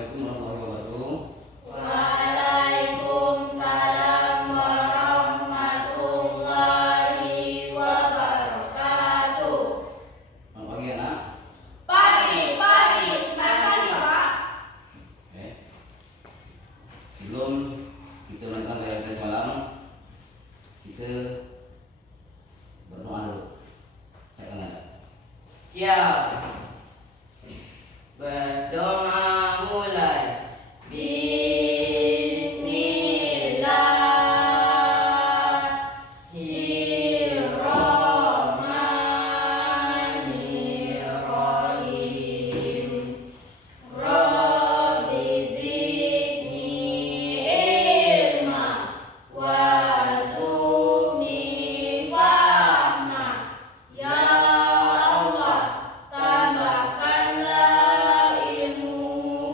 Assalamualaikum warahmatullahi wabarakatuh. Waalaikumsalam warahmatullahi wabarakatuh. Selamat pagi anak. Pagi, sebentar pagi Pak. Oke. Sebelum kita melanjutkan belajar semalam, kita berdoa dulu. Saya akan ngajak. Siap. Berdoa mulai. Bismillahirrahmanirrahim. Rabbi zidni ilma warzuqni fahma. Ya Allah, tambahkanlah ilmu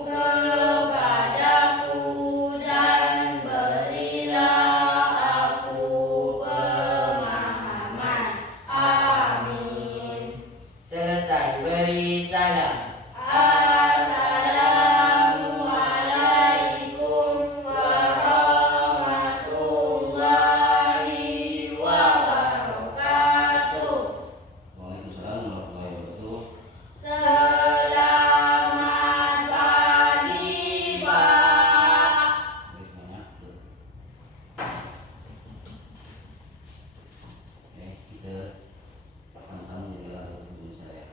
kepadaku dan berilah aku pemahaman. Amin. Selesai beri salam. Assalamualaikum warahmatullahi wabarakatuh. Waalaikumsalam warahmatullahi wabarakatuh. Selamat pagi Pak. Oke semuanya. Duduk. Oke, kita sama-sama menjaga Indonesia ya.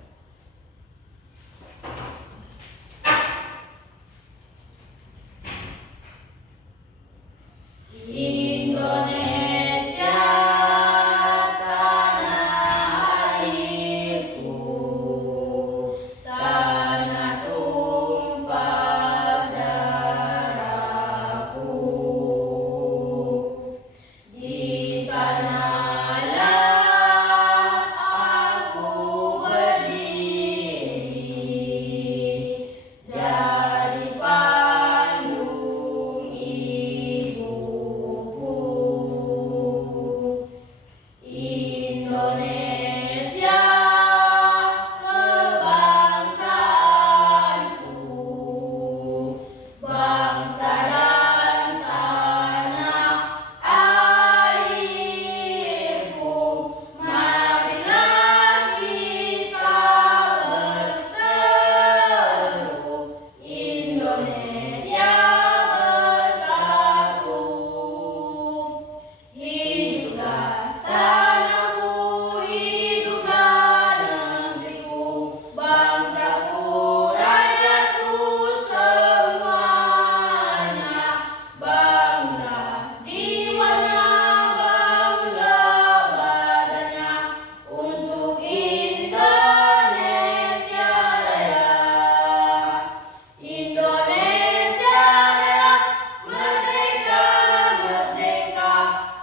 Indonesia tanah airku, tanah tumpah darahku. Di sanalah aku berdiri, jadi pandung ibuku. Indonesia kebangsaanku, bangsa dan tanah airku. Marilah kita berseru, Indonesia bersatu. Hiduplah tanahku, hiduplah negeriku, bangsaku, rakyatku semuanya. Bangunlah jiwanya, bangunlah badannya untuk Indonesia Raya. Indonesia Raya, merdeka, merdeka,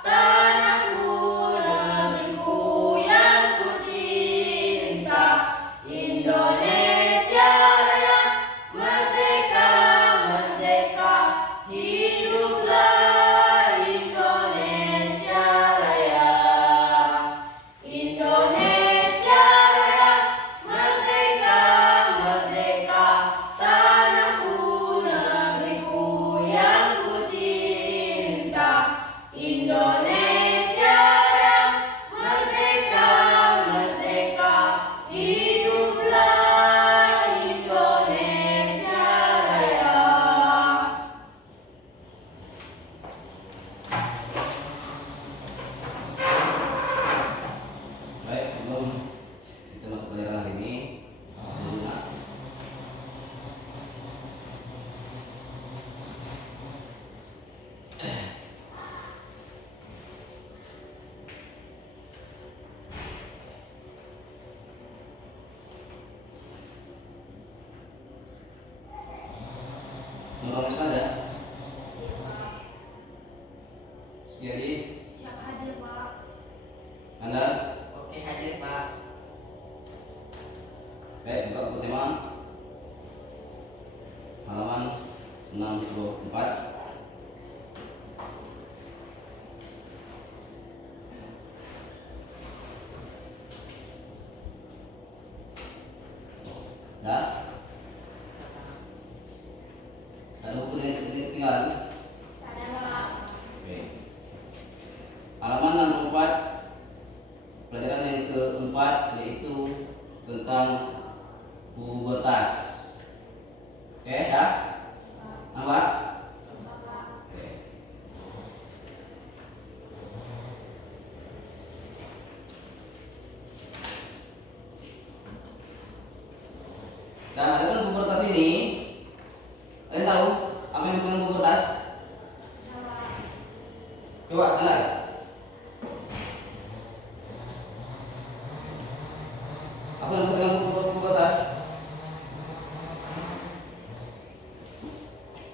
tanahku, negeriku yang ku cinta. Indonesia Raya, merdeka, merdeka, hiduplah Indonesia Raya. Indonesia Raya, merdeka, merdeka, tanahku, negeriku yang ku cinta. Indonesia Raya, merdeka, merdeka, hiduplah Indonesia Raya. Baik, sebelum kita masuk pelajaran hari ini, sebelumnya Menurut Anda, Setiadi, Siap hadir Pak. Anda, Oke hadir Pak. baik, buka buku tema halaman 64. Ya. ketinggalan? Ada Pak. Oke. Halaman 64, pelajaran yang keempat yaitu tentang pubertas. Oke ya? Nampak? Oke. Nah, ada pubertas ini. Kalian tahu apa yang disebut pubertas? Coba lihat. Apa yang disebut pubertas?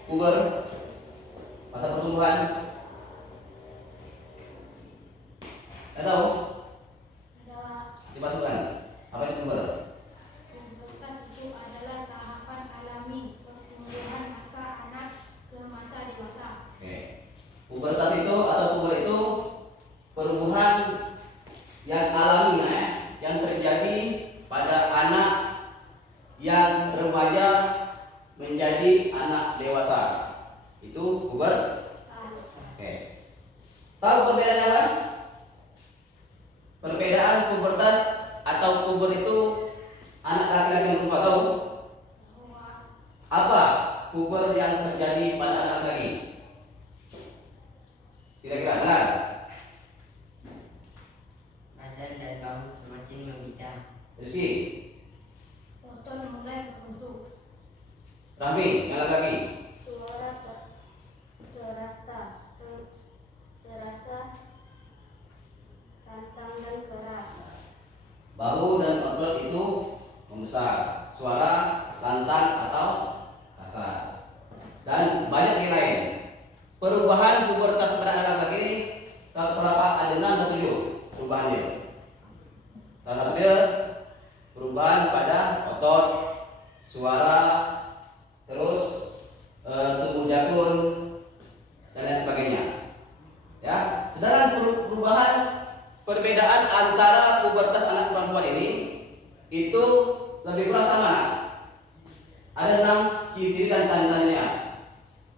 Puber, masa pertumbuhan. Tidak tahu? Coba sebutkan. Apa itu puber? Pubertas itu adalah tahapan alami pertumbuhan masa anak ke masa dewasa. Oke. Pubertas itu atau puber itu perubahan yang alami yang terjadi pada anak yang remaja menjadi anak dewasa. Itu puber. Oke. Tahu perbedaannya apa? Perbedaan pubertas atau puber itu anak laki-laki yang berubah, tahu? Apa puber yang terjadi pada anak laki? Kira-kira benar? Badan dan bahu semakin membidang. Rizky, Otot mulai berbentuk. Rahmi, yang laki-laki. Suara terasa lantang dan keras. Bahu dan otot itu membesar. Suara lantang atau kasar. Dan banyak yang lain. Perubahan pubertas pada anak laki ini terdapat ada 6 atau 7 perubahannya. Salah satunya perubahan pada otot, suara, terus tumbuh jakun dan lain sebagainya. Ya, sedangkan perubahan perbedaan antara pubertas anak perempuan ini itu lebih kurang sama. Ada 6 ciri dan tandanya.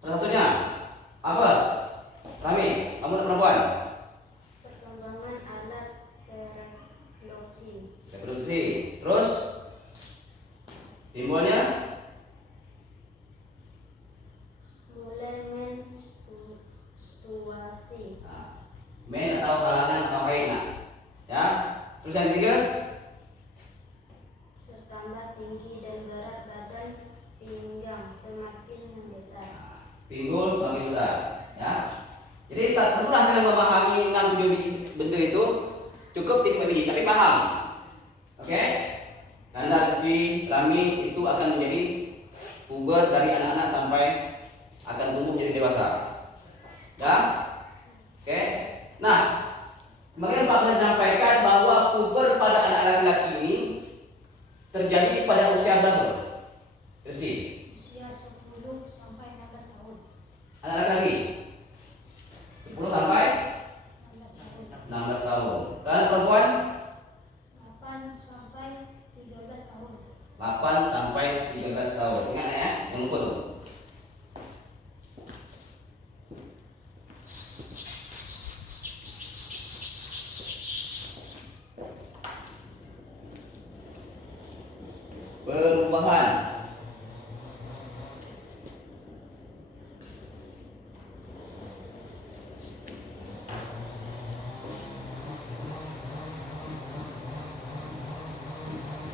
Salah satunya apa? Rami, kamu anak perempuan. Perkembangan alat reproduksi. Reproduksi. Terus timbulnya Mulai menstruasi. men atau kalangan atau kaina. Ya. Terus yang ketiga Bertambah tinggi dan berat badan, pinggang semakin membesar. pinggul semakin besar. Ya. Jadi tak perlulah kalian memahami 6-7 biji benda itu, cukup 3 biji tapi paham. Oke? Tanda Rizky, Rami itu akan menjadi puber dari anak-anak sampai akan tumbuh menjadi dewasa. Ya? Oke? Nah, kemarin Pak menyampaikan bahwa puber pada anak laki-laki ini terjadi pada usia berapa? Rizky? Usia 10 sampai 16 tahun. Anak laki-laki 10 sampai 16 tahun. 16 tahun. Dan perempuan 8 sampai 13 tahun. 8 sampai 13 tahun. Ingat ya, jangan lupa tuh. Perubahan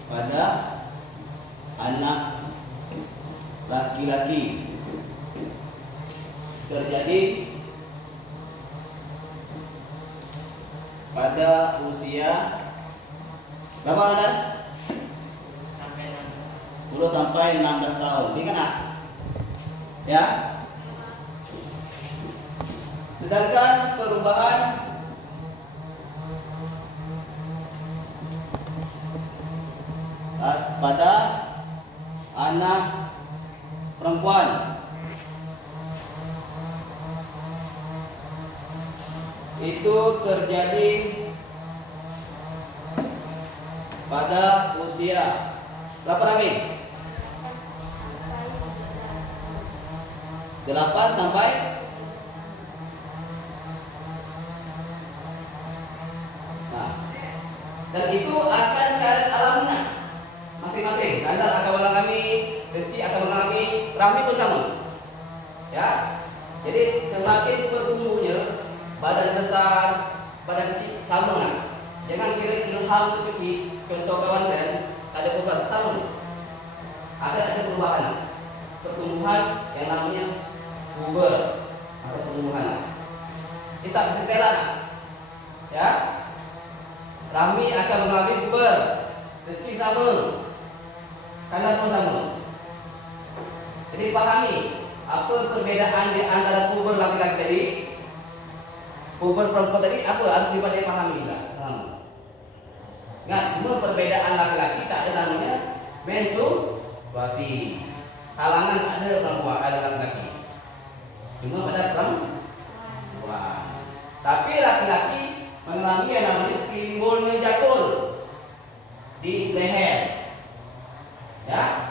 pada anak laki-laki terjadi pada usia berapa kan? Sampai 10 sampai 16 tahun. Ingat ah? Ya. Sedangkan perubahan pada anak perempuan itu terjadi pada usia berapa Rami? Sampai 13 tahun. 8 sampai nah, dan itu akan kalian alaminya masing-masing. Kalian akan mengalami, Rizky akan mengalami, Rahmi pun sama. Ya, jadi semakin bertumbuhnya badan besar, badan kecil sama lah. Jangan kira ilham itu kecil, contoh kawan dan ada beberapa tahun ada perubahan, pertumbuhan yang namanya puber, masa pertumbuhan. Kita bisa telan, ya. Rahmi akan mengalami puber, Rizky sama, kalian pun sama. Jadi pahami apa perbedaan di antara puber laki-laki tadi, puber perempuan tadi, apa harus dipahami juga. Nah, cuma perbedaan laki-laki tak ada namanya menstruasi. Halangan ada perempuan, ada laki-laki. Cuma pada perempuan. Tapi laki-laki mengalami yang namanya timbulnya jakun di leher. Ya,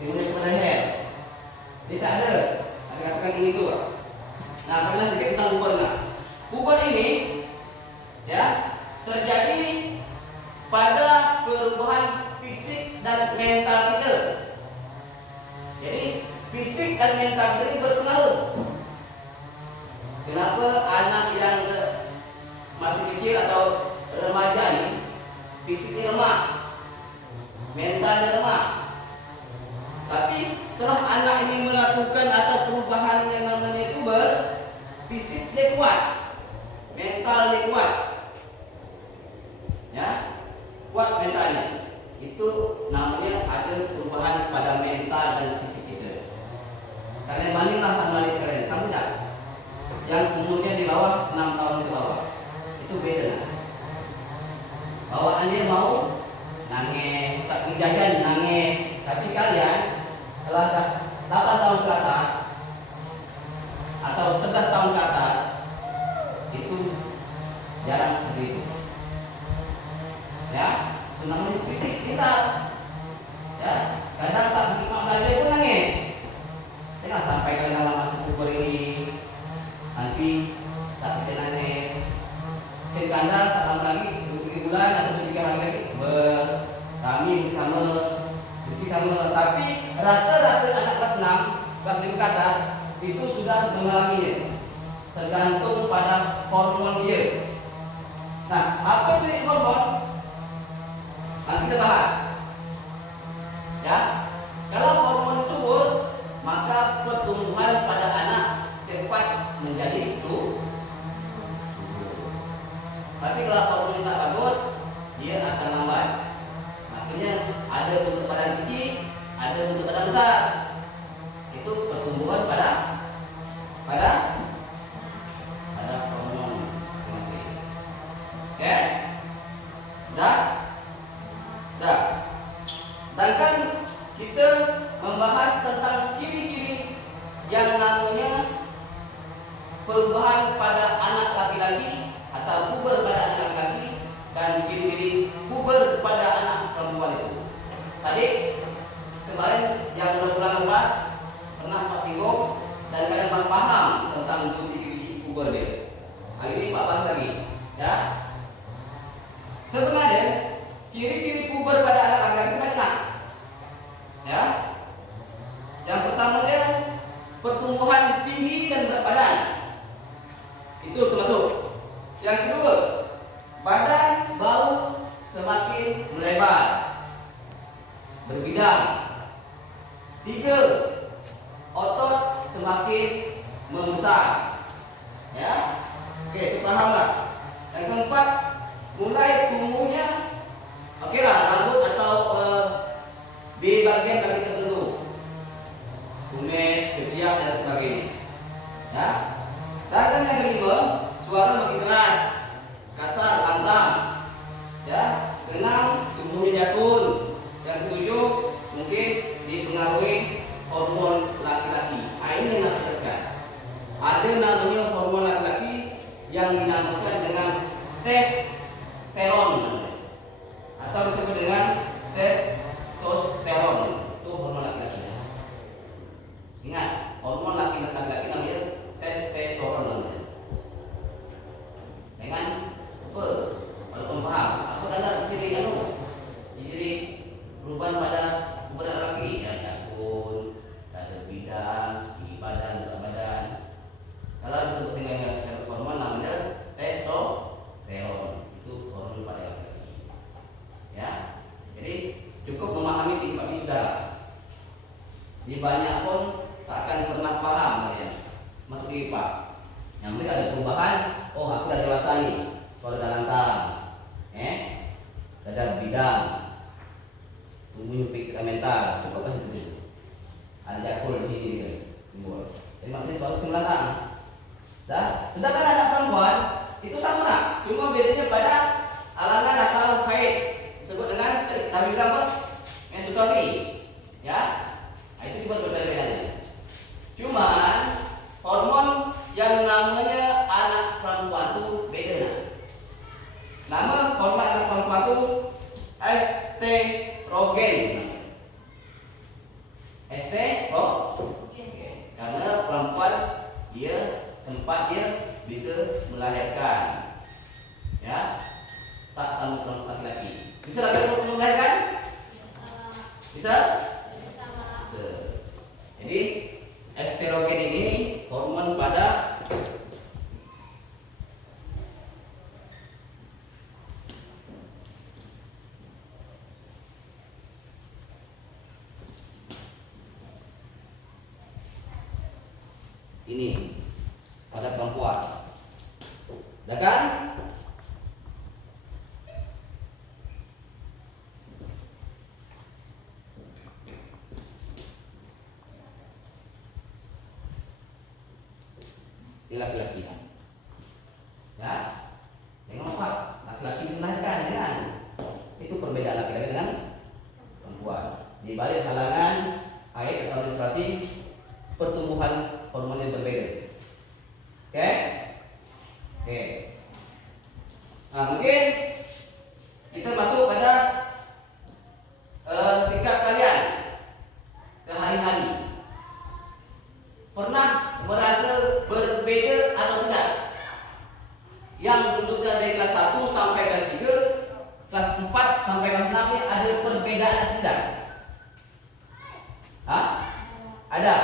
timbulnya ke leher. Tidak ada. Ada katakan ini tuh. Nah, karena sedikit tentang puber. Nah, puber ini ya terjadi pada perubahan fisik dan mental kita. Jadi fisik dan mental kita ini berpengaruh. Kenapa anak yang masih kecil atau remaja ini fisiknya lemah, mentalnya lemah. Tapi setelah anak ini melakukan atau perubahan yang namanya puber, fisik dia kuat, mental dia kuat, ya, kuat mentalnya. Itu namanya ada perubahan pada mental dan fisik kita. Kalian bandinglah sama adik kalian, sama tidak? Yang umurnya di bawah 6 tahun ke bawah, itu beda. Bawaan dia mau nangis, tak jajan nangis. Tapi kalian kalau dah 8 tahun ke atas atau 11 tahun ke atas, itu jarang seperti itu. Ya, itu namanya fisik kita. Ya, kadang tak bikin mak belajar pun nangis. Jangan sampai kalian dalam masa puber ini nanti tak bikin nangis. Mungkin kadang tak lama lagi 2 bulan atau 3 hari lagi kami sama, tapi rata-rata anak kelas 6, kelas 5 ke atas itu sudah mengalaminya. Tergantung pada hormon dia. Nah, apa itu hormon? Nanti kita bahas. Ya, kalau hormon subur, maka pertumbuhan pada anak cepat menjadi subur. Tapi kalau hormon tak bagus, dia akan lambat. Makanya ada bentuk badan kecil, ada bentuk badan besar. Itu pertumbuhan pada hormon masing-masing. Oke? Dah? Dan kan kita membahas tentang ciri-ciri yang namanya perubahan pada anak laki-laki atau puber pada anak laki-laki dan ciri-ciri puber pada anak perempuan itu. Tadi kemarin yang ulang lepas pernah Pak singgung dan kalian paham tentang ciri-ciri puber dia. Hari ini Pak bahas lagi, ya. Sebenarnya ciri-ciri puber pada anak laki-laki banyak, ya. Yang pertama dia pertumbuhan tinggi dan berat badan, itu termasuk. Yang kedua, badan bau semakin melebar, berbidang. 3, otot semakin membesar. Ya, oke, pahamlah. Yang keempat, mulai tumbuhnya, oke lah, rambut atau di bagian tertentu, kumis, ketiak dan sebagainya. Ya, dan yang kelima, suara makin keras, kasar, lantang. Ya, keenam, tumbuhnya jatun. Yang ketujuh, mungkin dipengaruhi hormon laki-laki. Ini yang nak jelaskan. Ada namanya hormon laki-laki yang dinamakan dengan testosteron atau disebut dengan testosteron. Itu hormon laki-laki. Ingat, hormon laki-laki harus paham kalian. Masuk di IPA. Yang penting ada perubahan. Oh, aku udah dewasa nih. Kalau udah lantang, ada bidang, tumbuh fisik mental, cukup kan itu. Ada jakul di sini juga, timbul. Jadi maksudnya selalu timlantang. Dah, sedangkan anak perempuan itu sama nak, cuma bedanya pada alangan atau haid disebut dengan tadi bilang apa? Menstruasi, ya. Nah, itu juga berbeda-bedanya. Cuman hormon yang namanya anak perempuan itu beda nak. Nama hormon anak perempuan itu estrogen. Estrogen. Karena perempuan dia tempat dia bisa melahirkan, ya, tak sama perempuan laki-laki. Bisa laki-laki melahirkan? Bisa? Bisa. Jadi estrogen ini hormon pada ini pada perempuan. Ya kan? Ini laki-laki. Ya. Yang apa? Laki-laki dilahirkan dengan itu perbedaan laki-laki dengan perempuan. Di balik halangan haid atau menstruasi, pertumbuhan hormon yang berbeda. Oke? Oke. Nah, mungkin kita masuk pada sikap kalian sehari-hari. Pernah merasa berbeda atau tidak? Yang bentuknya dari kelas 1 sampai kelas 3, kelas 4 sampai kelas 6 ini ada perbedaan atau tidak? Hah? Ada.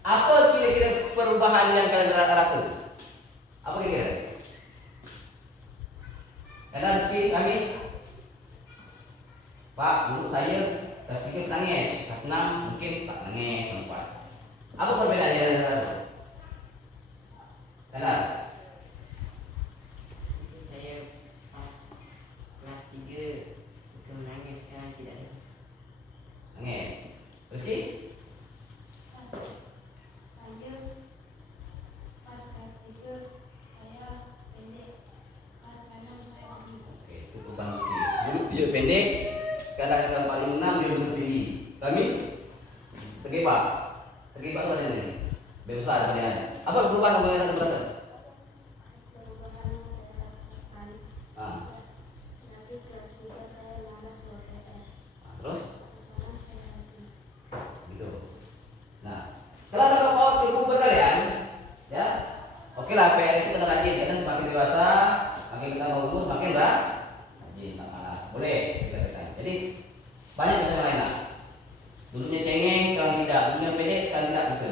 Apa kira-kira perubahan yang kalian rasa? Apa kira-kira? Kalian rezeki kami? Pak, menurut saya kelas 3 nangis, kelas 6 mungkin tak nangis, tempat. Apa perbedaan yang kalian rasa? Kalian? Itu saya pas kelas 3 suka menangis, sekarang tidak ada. Nangis. Rezeki? Pas kelas 3 saya pendek, kelas 6 saya tinggi. Oke, itu beban rezeki. Dulu dia pendek, sekarang kelas paling 6 dia berdiri. Kami? Tergebak. Tergebak apa ini? Besar kemudian. Apa perubahan yang kalian rasa? Perubahan yang saya rasakan, nanti kelas 3 saya malas buat PR. Terus? Sekarang saya rajin. Gitu. Nah, setelah satu tahun ibu kalian, ya, oke lah PR itu kita rajin karena semakin dewasa, makin kita umur, makin rajin, tak malas. Boleh kita katakan. Jadi banyak yang lain lah. Dulunya cengeng, sekarang tidak. Dulunya pendek, sekarang tidak bisa.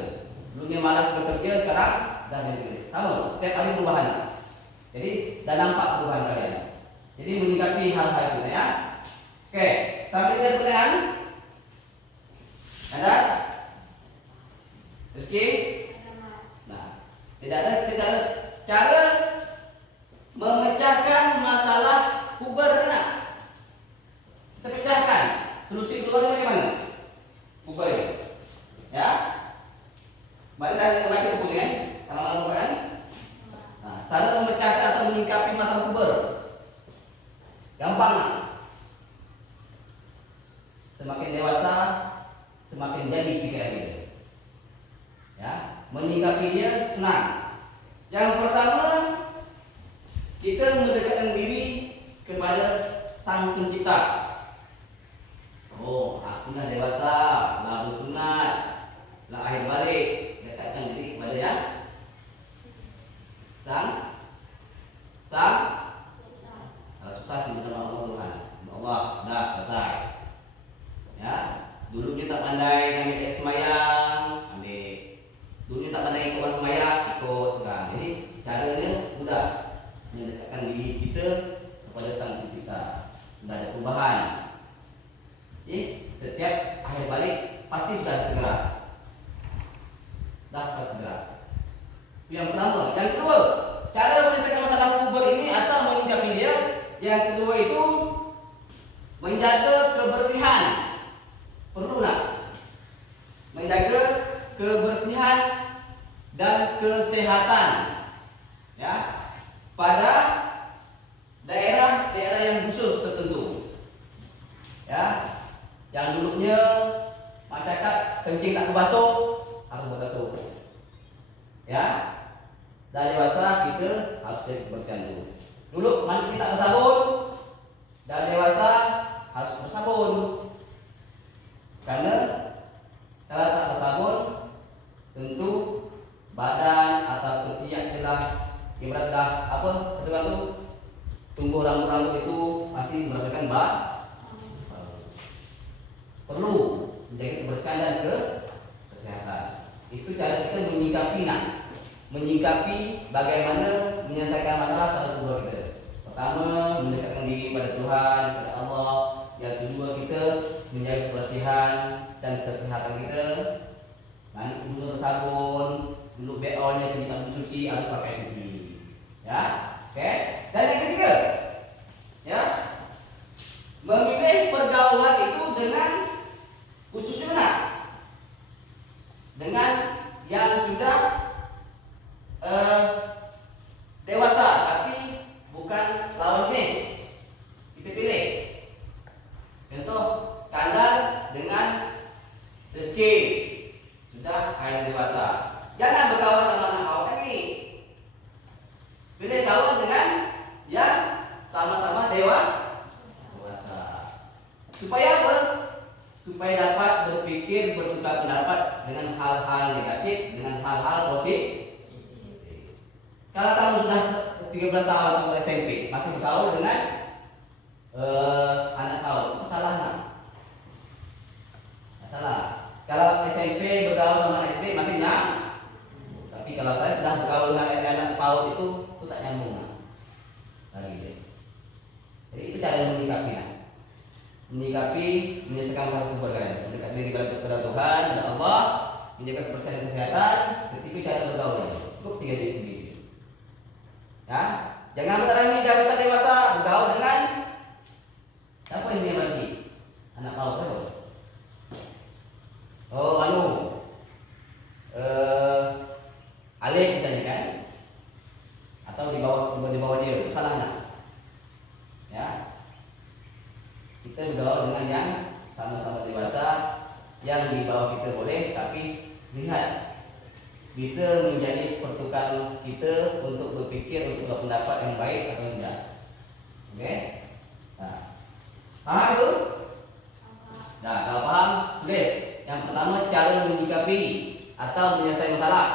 Dulunya malas bekerja, sekarang dah jadi. Tahu? Setiap kali perubahan. Jadi dah nampak perubahan kalian. Jadi menyikapi hal-hal itu ya. Oke, sampai di pertanyaan. Ada? Rizky? Nah, tidak ada cara memecahkan masalah puber anak. Kita pecahkan. Solusi keluarnya bagaimana? Puber itu. Ya? Balik dari baca buku kan? Halaman kan? Nah, cara memecahkan atau menyikapi masalah puber. Gampang nak? Semakin dewasa, semakin jadi pikiran kita. Ya, menyikapi dia senang. Yang pertama, kita mendekatkan diri kepada Sang Pencipta. Oh, aku dah dewasa, lalu sunat, lah akhir balik, dekatkan diri kepada ya Sang. Kalau susah minta maaf Allah Tuhan. Allah, dah selesai. Ya, dulunya tak pandai ambil air semayang, ambil. Dulunya tak pandai ikut semayang, ikut sekarang. Jadi caranya mudah, mendekatkan diri kita kepada Sang Pencipta. Sudah ada perubahan. Jadi setiap akhir balik pasti sudah tergerak. dapat segera. Itu yang pertama. Yang kedua, cara menyelesaikan masalah puber ini atau menyikapi dia. Yang kedua itu menjaga kebersihan. Perlu nak menjaga kebersihan dan kesehatan, ya, pada daerah-daerah yang khusus tertentu, ya, yang dulunya masyarakat kencing tak berbasuh harus berbasuh, ya. Dah dewasa kita harus jaga kebersihan dulu. Dulu mandi tak bersabun, dah dewasa harus bersabun, karena kalau tak bersabun tentu badan atau ketiak telah ibarat dah apa ketika tu tumbuh rambut-rambut itu masih merasakan perlu menjaga kebersihan dan kesehatan. Itu cara kita menyikapi bagaimana menyelesaikan masalah pada tubuh kita. Pertama, mendekatkan diri pada Tuhan, pada Allah. Yang kedua, kita menjaga kebersihan dan kesehatan kita. Mandi dulu bersabun, dulu beolnya kita tak mencuci, harus pakai cuci. Ya, oke. Dan yang ketiga, ya, memilih pergaulan itu dengan khususnya dengan yang sudah dewasa, tapi bukan lawan jenis. Kita pilih. Contoh, kandar dengan Rizky sudah air dewasa. Jangan berkawan sama anak kau lagi. Pilih kawan dengan yang sama-sama dewasa. Supaya apa? Supaya dapat berpikir, bertukar pendapat dengan hal-hal negatif, dengan hal-hal positif. Kalau kamu sudah 13 tahun atau SMP masih bergaul dengan anak kau, itu salah nak? Salah. Kalau SMP bergaul sama anak SD masih nyambung. Tapi kalau kalian sudah bergaul dengan anak PAUD itu tak nyambung. Lagi deh. Jadi itu cara menyikapinya. Menyelesaikan masalah kubur kalian. Mendekat diri kepada Tuhan, kepada Allah, menjaga kebersihan dan kesehatan. Ketiga cara bergaul. Cukup 3 ini. Ya, jangan mengalami dewasa bergaul dengan siapa ini yang berarti anak PAUD apa? Oh, Alif misalnya kan, atau di bawah dia, itu salah nak? Ya, kita bergaul dengan yang sama-sama dewasa, yang di bawah kita boleh, tapi lihat bisa menjadi pertukaran kita untuk berpikir, untuk berpendapat yang baik atau tidak. Oke? Nah, paham tu? Nah, kalau paham, tulis. Yang pertama, cara menyikapi atau menyelesaikan masalah.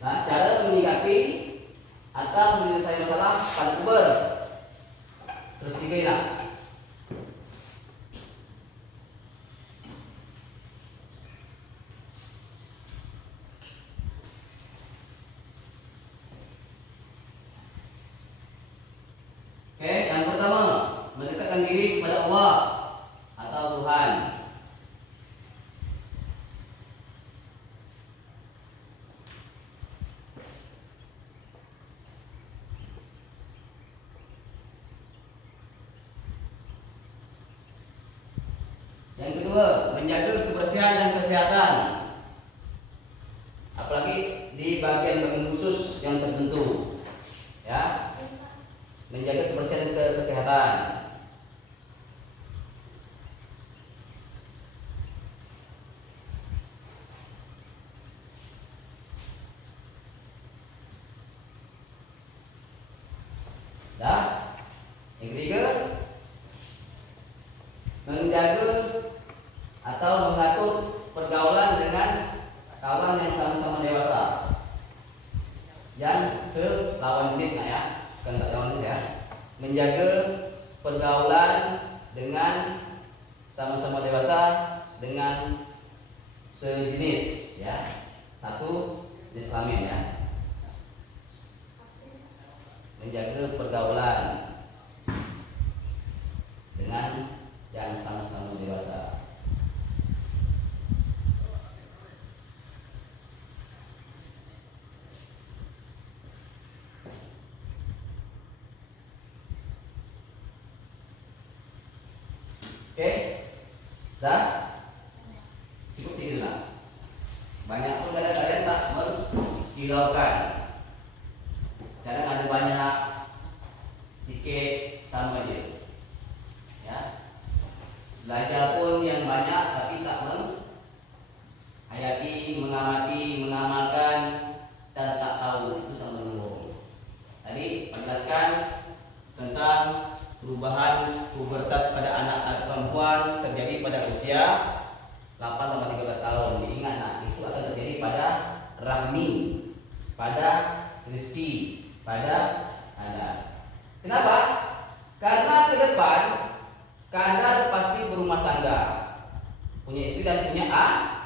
Nah, cara menyikapi atau menyelesaikan masalah pada puber. Terus tiga lah. Oke, yang pertama, mendekatkan diri kepada Allah atau Tuhan. Yang kedua, menjaga kebersihan dan kesehatan. Apalagi di bagian khusus yang tertentu. Ya. Menjaga kebersihan dan kesehatan. Dah. Yang ketiga, menjaga atau mengatur pergaulan dengan kawan yang sama-sama dewasa, yang selawan jenis nak ya, bukan tak lawan jenis ya. Menjaga pergaulan dengan sama-sama dewasa dengan sejenis ya, satu jenis kelamin ya. Menjaga pergaulan dengan yang sama-sama dewasa. Oke? Dah? Cukup tiga lah. Banyak pun kadang kalian tak menghiraukan. Kadang ada banyak, sedikit, sama aja. Ya. Belajar pun yang banyak tapi tak menghayati, mengamati, mengamalkan dan tak tahu, itu sama dengan bohong. Tadi menjelaskan tentang perubahan pubertas pada anak atau perempuan terjadi pada usia 8 sampai 13 tahun. Diingat, nah, itu akan terjadi pada rahmi, pada rezeki, pada anak. Kenapa? Karena ke depan Kandar pasti berumah tangga, punya istri dan punya anak.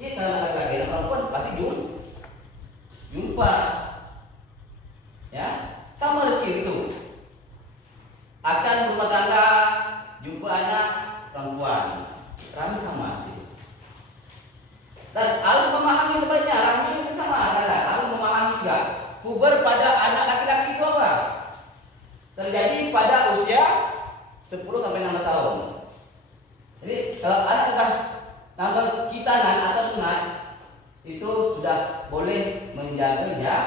Jadi kalau laki-laki dan perempuan pasti jumpa, ya, sama rezeki itu. Akan berumah tangga, jumpa anak perempuan, kami sama. Dan harus memahami sebaliknya, rahmi itu sama, salah. Harus memahami juga. Puber pada anak laki-laki itu apa? Terjadi pada usia 10 sampai 16 tahun. Jadi kalau anak sudah nambah kitanan atau sunat, itu sudah boleh menjaga jarak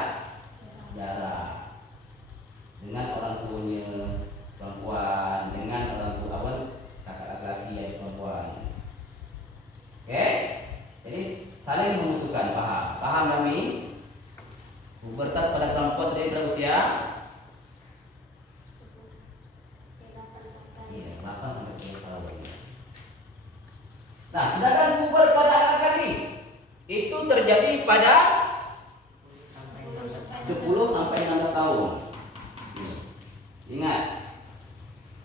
dengan orang tuanya perempuan, dengan orang tua kakak laki-laki yaitu perempuan. Oke? Jadi saling membutuhkan, paham kami? Pubertas pada perempuan terjadi pada usia 8 sampai 10 tahun. Nah, sedangkan puber pada laki-laki itu terjadi pada 10 sampai 16 tahun. Ingat,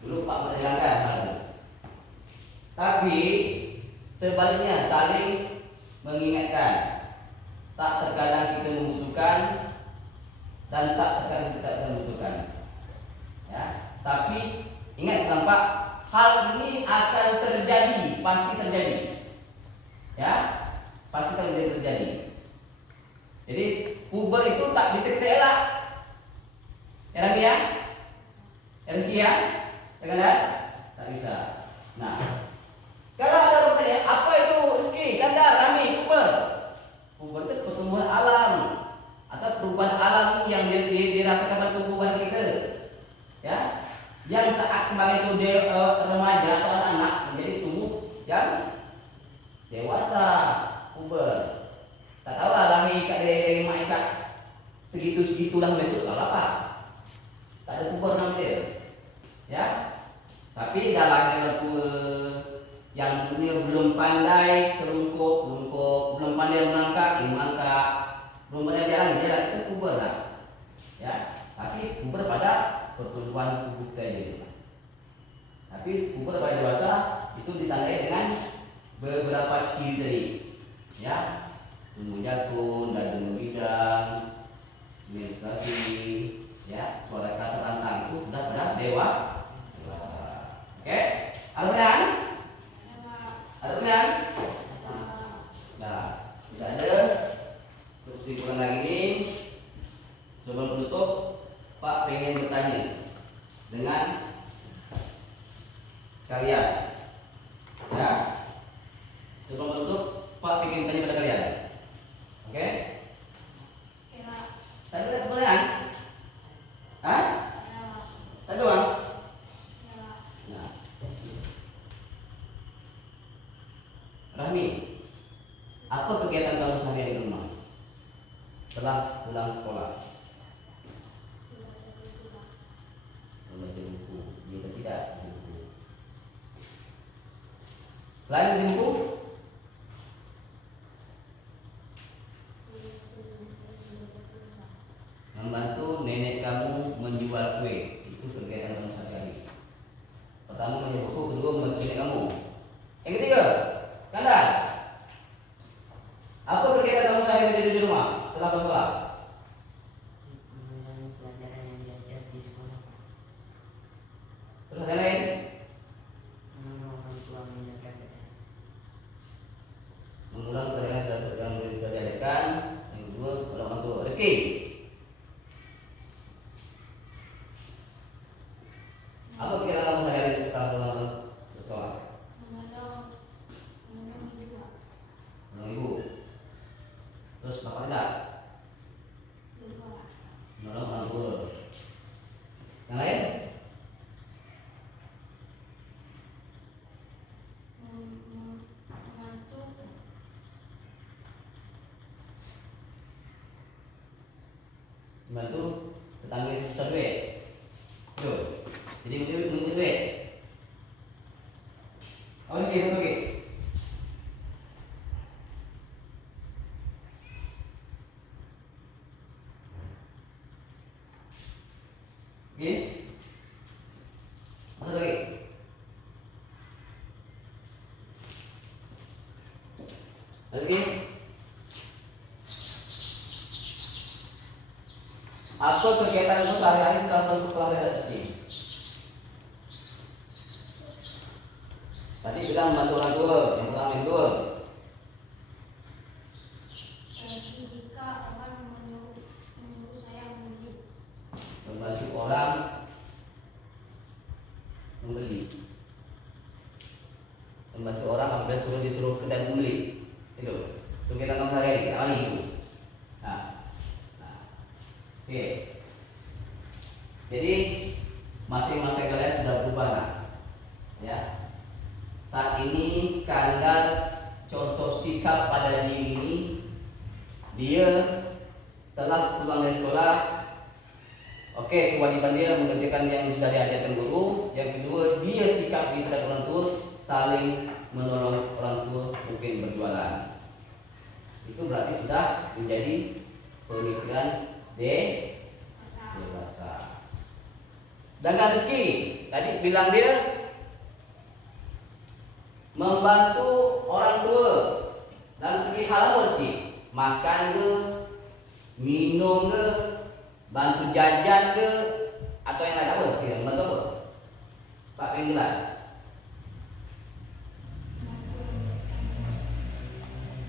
dulu Pak berjalan hal itu. Tapi sebaliknya saling mengingatkan. Tak terkadang kita membutuhkan dan tak terkadang kita tidak membutuhkan. Ya, tapi ingat Pak, hal ini akan terjadi, pasti terjadi. Ya, pasti terjadi. Jadi puber itu tak bisa kita elak. Ya, ya, kan? Tak bisa. Nah, kalau ada orang tanya, apa itu rezeki? Kandar, rami, puber. Puber itu pertumbuhan alam atau perubahan alami yang dirasakan pada tubuh kita. Ya, yang saat kemarin itu remaja atau anak-anak menjadi tubuh yang dewasa, puber. Tak tahu lah lahir dari mak segitulah itu tahu apa. Tak ada puber nanti. Ya, tapi dalam yang belum pandai terlungkup, belum pandai melangkah, belum pandai jalan itu puber lah. Ya, tapi puber pada pertumbuhan tubuh kita. Tapi puber pada dewasa itu ditandai dengan beberapa ciri tadi. Ya, tumbuh jakun, dada membidang, menstruasi, ya, suara kasar lantang itu sudah pada dewasa. Oke? Ada pertanyaan? Ada pertanyaan? Nah, tidak ada. Untuk kesimpulan lagi ini, sebelum penutup, Pak pengen bertanya dengan kalian. Ya, sebelum penutup, Pak pengen bertanya pada kalian. Oke? Tadi ada pertanyaan? Hah? Tadi doang? Nah, Rahmi, apa kegiatan kamu sehari-hari di rumah setelah pulang sekolah? Membaca buku. Jika tidak, buku. Selain baca buku, membantu nenek kamu menjual kue. Itu kegiatan kamu sehari-hari. Pertama baca buku, kedua membantu nenek kamu. Yang ketiga, Kandar, apa kegiatan kamu sehari-hari di rumah setelah sekolah? Mengulangi pelajaran yang diajar di sekolah. Terus ada lain? Menolong orang tua menjaga kesehatan. Mengulang pelajaran yang sudah diajarkan. Yang kedua, menolong orang tua. Rezeki. Apa kegiatan kamu sehari-hari setelah Terus bapak tidak Dua. menolong orang tua. Yang lain? Membantu Membantu tetangga yang susah duit. Betul. Jadi mungkin duit. Oh ini satu lagi. Oke. Satu lagi. Lagi. Apa kegiatan itu sehari-hari setelah masuk keluarga rezeki? Tadi bilang membantu orang tua, yang pertama itu. jika orang menyuruh saya membeli. Membantu orang membeli. Membantu orang apabila disuruh ke dan membeli. Itu kegiatan kamu sehari-hari, apa itu? Nah. Oke. Jadi masing-masing kalian sudah berubah nah. Ya. Saat ini kandar contoh sikap pada diri ini, dia telah pulang dari sekolah. Oke, kewajiban dia mengerjakan yang sudah diajarkan guru. Yang kedua, dia sikap di terhadap orang tua, saling menolong orang tua, mungkin berjualan. Itu berarti sudah menjadi pemikiran dewasa. Dan rezeki, tadi bilang dia membantu orang tua dalam segi hal apa sih? Makan ke, minum ke, bantu jajan ke, atau yang lain apa? Tidak membantu apa? Pak yang jelas.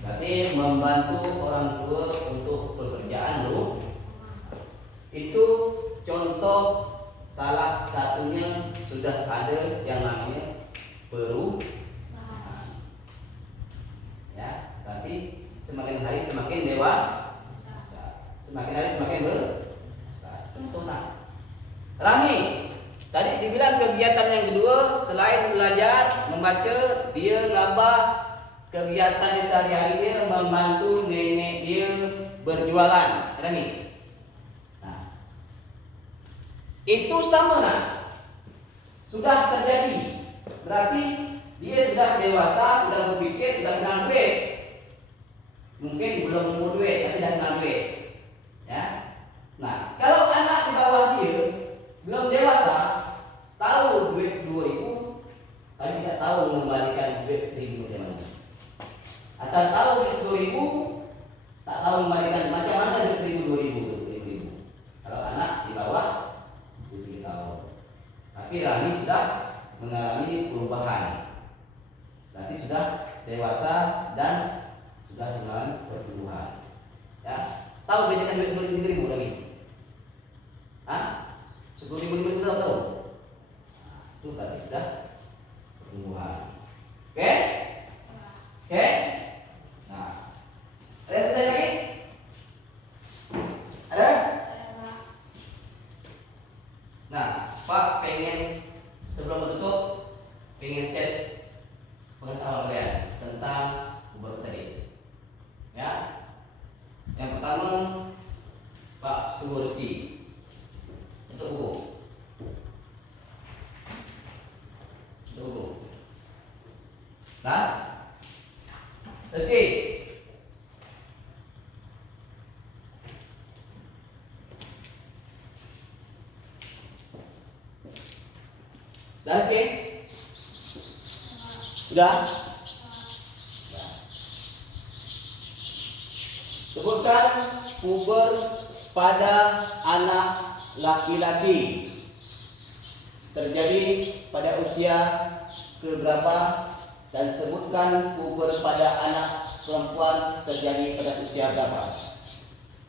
Berarti membantu orang tua untuk pekerjaan lu. Itu contoh salah satunya sudah ada yang namanya perubahan. Ya, berarti semakin hari semakin dewasa. Semakin hari semakin besar. Contoh nah. Rami, tadi dibilang kegiatan yang kedua selain belajar membaca, dia ngabah kegiatan sehari-hari dia membantu nenek dia berjualan. Rami. Itu sama nak, sudah terjadi. Berarti dia sudah dewasa, sudah berpikir, sudah kenal duit. Mungkin belum umur duit, tapi sudah kenal duit. Ya. Nah, kalau anak di bawah dia belum dewasa, tahu duit 2.000, tapi tidak tahu mengembalikan duit 1.000 macam mana. Atau tahu duit 10.000, tak tahu mengembalikan macam mana duit 1.000, 2.000. Kalau anak di bawah tapi Rani sudah mengalami perubahan. Berarti sudah dewasa dan sudah mengalami pertumbuhan. Ya, tahu bedakan duit 10.000 Rani? Hah? 10.000 tahu? Itu berarti sudah pertumbuhan. Oke? Oke? Nah, ada yang bertanya lagi? Ada? Nah, Pak pengen sebelum menutup pengen tes pengetahuan kalian tentang hubungan tadi. Ya. Yang pertama Pak Suburski untuk buku. Untuk buku. Nah, Rizky. Dah sikit? Sudah? Sebutkan puber pada anak laki-laki terjadi pada usia keberapa, dan sebutkan puber pada anak perempuan terjadi pada usia berapa.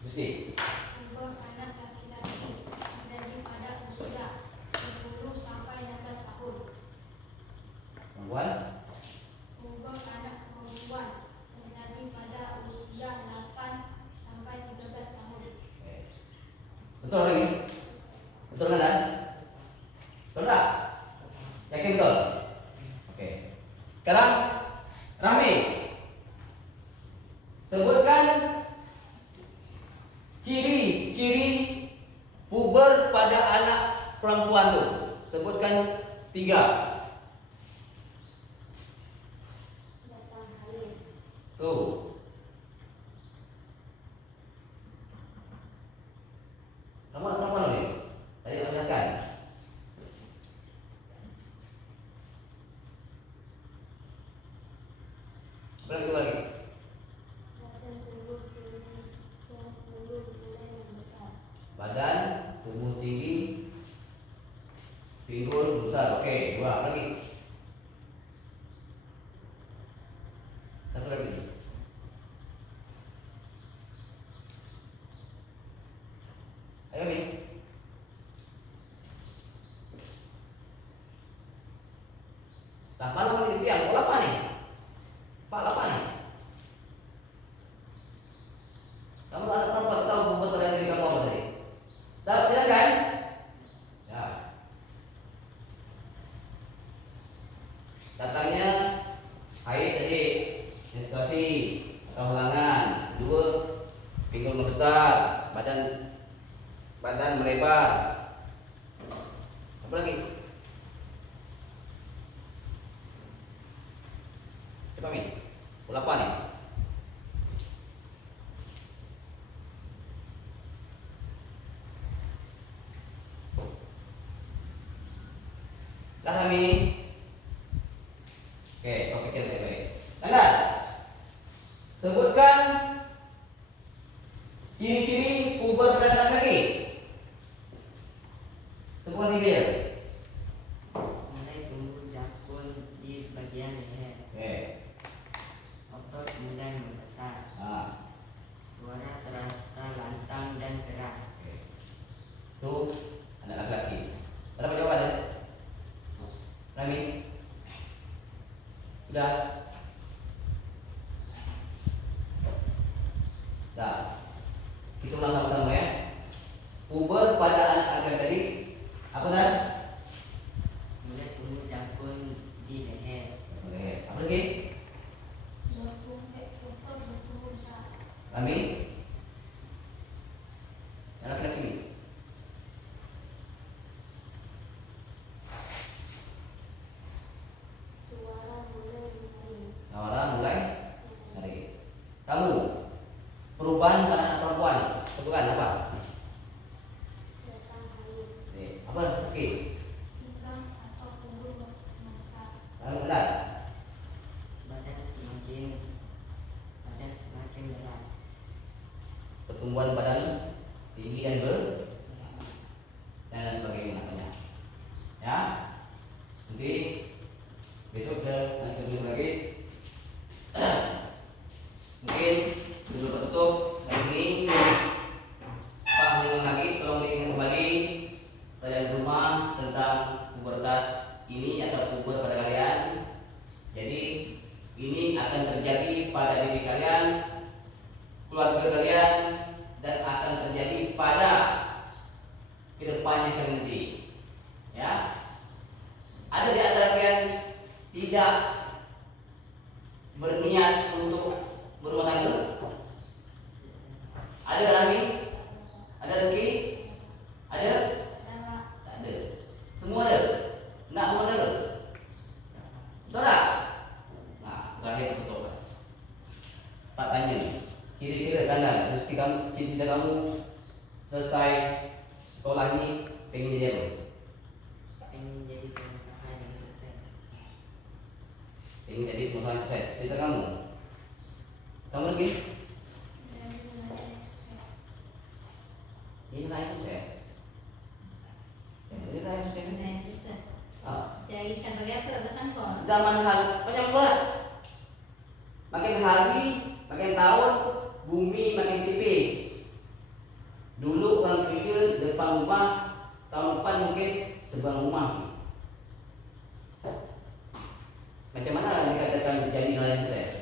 Mesti. Puber anak laki-laki terjadi pada usia 10 sampai 16 tahun. Perempuan? Puber anak perempuan terjadi pada usia 8 Betul lagi? Betul kan? Dan? Betul tak? Yakin betul? Oke. Sekarang Rahmi, sebutkan ciri-ciri puber pada anak perempuan tuh. Sebutkan 3. datang haid, Tuh. Kamu anak perempuan nih? Tadi aku jelaskan. Apa lagi? badan tubuh tinggi, bulu mulai membesar, Badan, tubuh tinggi, pinggul besar. Oke, 2 lagi. Satu lagi. Ayo Mi. Nah, malam ini siang, pukul apa nih? Pak, apa nih? Kamu anak perempuan tahu buat pada diri kamu apa tadi? Tahu tidak kan? Ya. Datangnya haid tadi, menstruasi atau halangan. 2, pinggul membesar, badan melebar. Apa lagi? Coba Mi, pukul apa nih? Dah Mi. Oke, kita baik. Lanjut. Sebutkan ciri-ciri puber pada laki-laki. Sebutkan 3. Mulai tumbuh jakun di bagian leher. Oke. Otot mulai membesar. Nah, Suara terasa lantang dan keras. oke. Itu anak laki-laki. Ada jawaban? Rami? Sudah? Nah, kita ulang sama-sama ya. Puber pada anak laki-laki tadi apa dah? Mulai tumbuh jakun di leher. Oke. Apa lagi? otot bertumbuh besar, Rami? Anak laki-laki ni? suara mulai menyaring, Nawara mulai hari. Kamu perubahan pada anak perempuan sebutkan apa? datang haid, Apa meski? pinggang atau punggung membesar, Kamu benar? Badan semakin berat. Pertumbuhan badan tinggi dan dan lain sebagainya namanya. Ya, nanti besok nanti ketemu lagi. Mungkin sebelum tutup hari ini Pak mengulang lagi, tolong diingat kembali pelajaran rumah tentang pubertas ini atau puber pada kalian. Jadi ini akan terjadi pada diri kalian, keluarga kalian, dan akan terjadi pada kedepannya kalian nanti. Ya, ada di antara kalian tidak berniat untuk berumah tangga? Ada Rami? Ada Rizky? Ada? Tak ada. Semua ada. Nak berumah tangga? Betul tak? Nah, terakhir betul. Pak tanya, kira-kira kalian rezeki kamu, cita-cita kamu selesai sekolah ini pengen jadi apa? Pengen jadi pengusaha yang sukses. Pengen jadi pengusaha yang sukses. Cerita kamu. Kamu rezeki? dan nilai sukses, Ini lah yang sukses. Ini lah yang sukses. Nah, bisa. Ah. Jadi kan bagi apa datang kok? Zaman banyak sholat. Makin hari, makin tahun, bumi makin tipis. Dulu orang kerja depan rumah, tahun depan mungkin sebuah rumah. Macam mana dikatakan jadi nelayan sukses?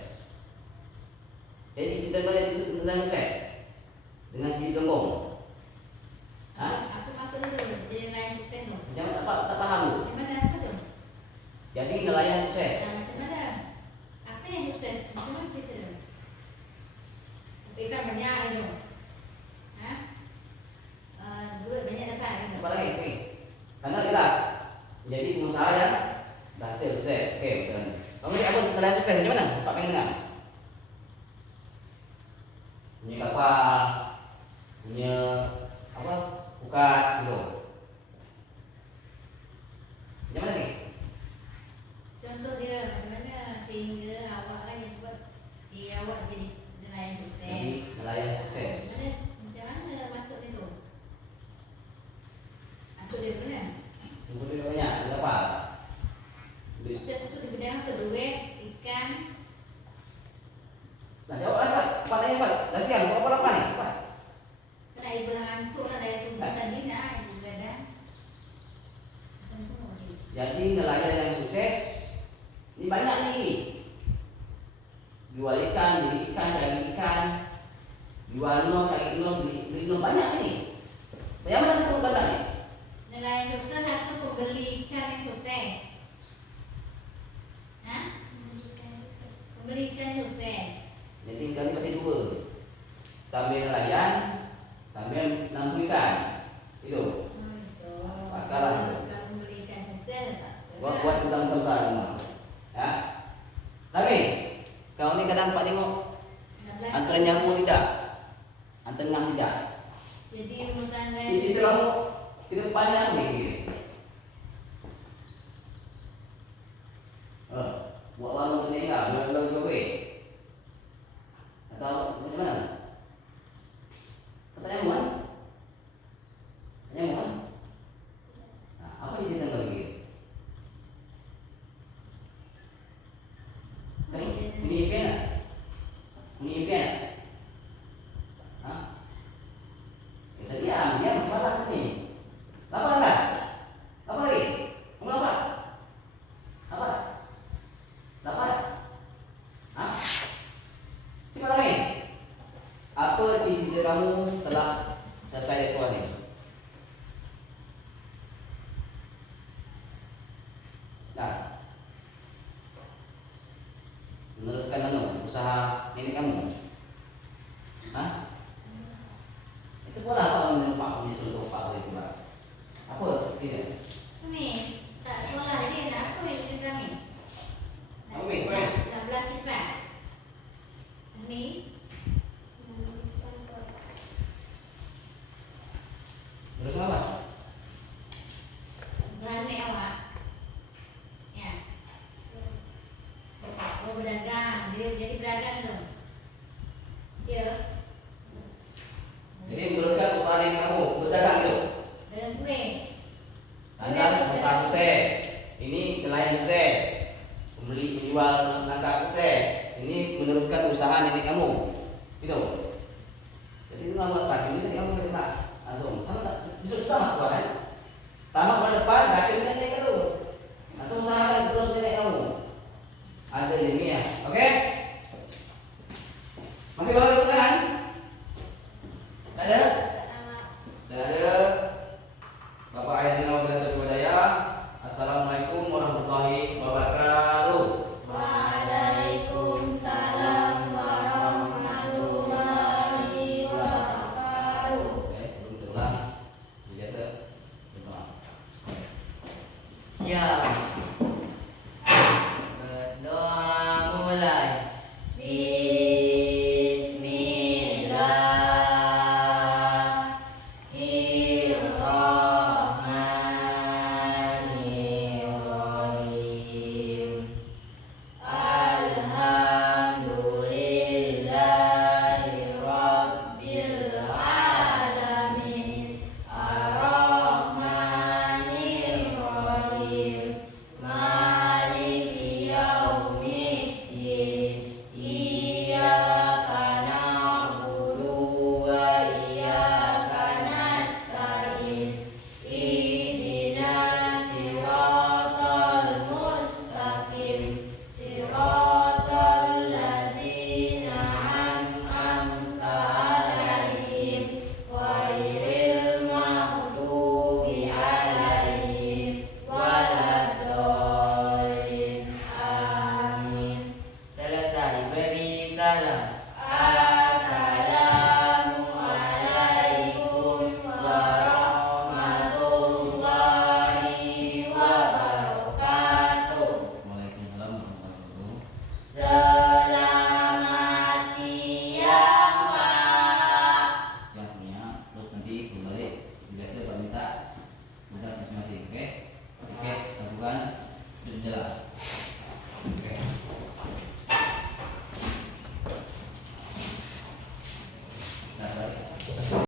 Jadi kita boleh disebut nelayan sukses dengan sedikit gembong. Ha? tak paham lu. Macam mana apa tu? Jadi nelayan sukses. Macam mana? Apa yang sukses? Macam mana kita? Ikan banyak aja. Ha? Duit banyak dapat. Apa lagi? Oke. Karena jelas. Jadi pengusaha yang berhasil sukses. Oke, betul. Kamu lihat apa nelayan sukses macam mana? Pak pengen dengar. Punya kapal, punya apa? Bukan gitu. Macam mana ni? Contoh dia macam mana sehingga awak kan yang buat awak jadi nelayan sukses. Jadi nelayan sukses. Macam mana masuk itu? Masuk dia mana? Untuk lebih banyak, berapa? Sukses itu di bidang apa? Duit, ikan. Nah, jawablah Pak. Pak tanya Pak. Dah siang, berapa lama ni? Pak. Kena ibu ngantuk lah daya tubuh tadi nak ibu gadang. Jadi nelayan yang sukses ini banyak nih. Jual ikan, beli ikan, cari ikan. Jual nol, cari nol, beli nol banyak nih. Yang mana satu katanya? Nelayan sukses atau pembeli ikan yang sukses? Hah? Pembeli ikan sukses. Jadi kali pasti dua. Sambil nelayan, sambil nambung ikan. Itu. Sakaran. Kalau pembeli ikan sukses tak? Buat tentang samsara semua. Ya. Tapi kau ni kadang Pak tengok antara nyambung tidak, antara tengah tidak. Jadi rumah tangga yang Itu kamu tidak panjang ni. Buat warung tu ni enggak, jual kowe. Atau macam mana? Katanya muan? Tanya muan? Nah, apa isi tentang lagi? Ini IPN tak? Ini IPN tak? Hah? Bisa diam, kepala ni. Lapar tak? Apa lagi? Kamu lapar? Apa? Lapar? Hah? Gimana ni? Apa cita-cita kamu telah selesai sekolah ni? Nah, meneruskan anu usaha nenek kamu. Hah? Itu pula apa yang Pak punya contoh Pak boleh coba? Apa tidak? Ni tak sekolah lagi nak apa yang kita ni? Apa ni? Apa ni? Nak belah kipas. Ni Terus apa? berani awak. Ya. Oh berdagang, jadi berdagang tu. Ya. Jadi menurutkan usaha nenek kamu berdagang gitu. Dengan kue. Anda usaha sukses. Ini nelayan sukses. Pembeli penjual nangka sukses. Ini menurutkan usaha nenek kamu. Gitu. Jadi itu nggak buat pagi ini kamu boleh tak langsung. Kamu tak bisa tamat tuh kan? Tamat ke depan, yakin nenek kamu. Langsung usaha terus nenek kamu. Ada ilmiah, oke? Masih boleh pertanyaan? Tak ada? Tak ada. Bapak ayah dengan wabarakatuh kepada Assalamualaikum warahmatullahi wabarakatuh. Waalaikumsalam warahmatullahi seragam.